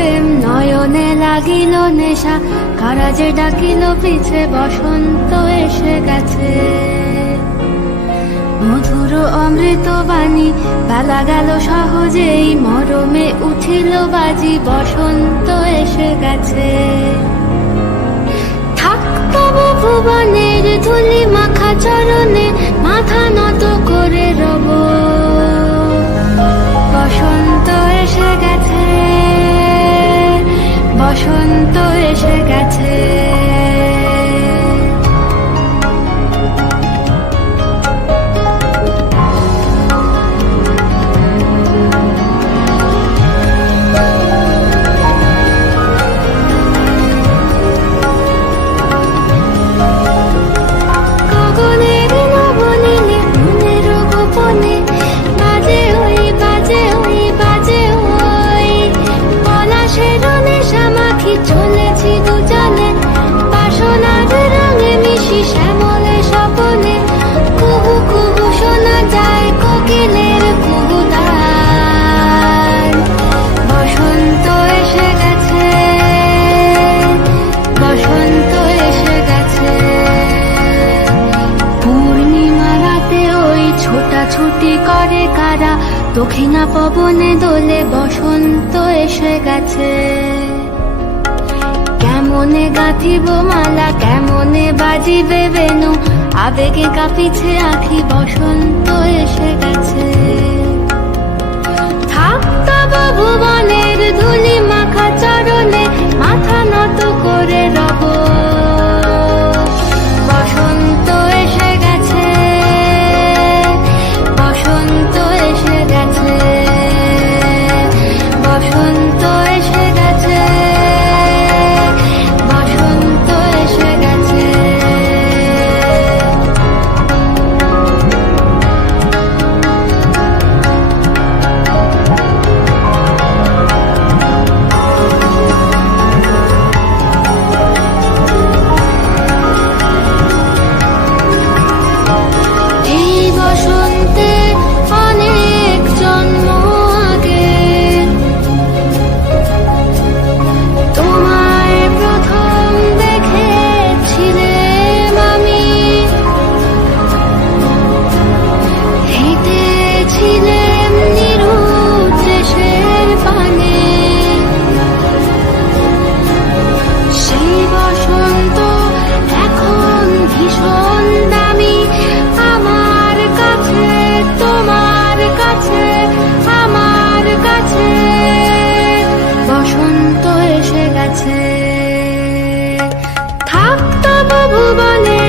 প্রেম নয়নে লাগিল নেশা, কারা যে ডাকিল পিছে, বসন্ত এসে গেছে। মধুর অমৃত বাণী, বেলা গেল সহজেই, মরমে উঠিল বাজি, বসন্ত এসে গেছে। থাক তবু ভুবনের ধুলি মাখা চরণে, মাথা নত করে রব। বসন্ত এসে গেছে, বসন্ত এসে গেছে। চলেছি দুজনে বাসনার রঙে মিশি, শ্যামলে স্বপনে কুহু কুহু শোনা যায় কোকিলের কুহুতান। বসন্ত এসে গেছে, বসন্ত এসে গেছে। পূর্ণিমা রাতে ওই ছোটাছুটি করে কারা, দক্ষিণা পবনে দোলে, বসন্ত এসে গেছে। কেমনে গাঁথিব মালা, কেমনে বাজিবে বেনু, আবেগে কাঁপিছে আখি, বসন্ত এসে গেছে। থাক তব ভুবনের ধুলি মাখা চরণে, মাথা নত করে রব। বসন্ত এসে গেছে, বসন্ত এসে গেছে, বসন্ত এসে গেছে। বসন্ত এসে গেছে। থাক তব ভুবনে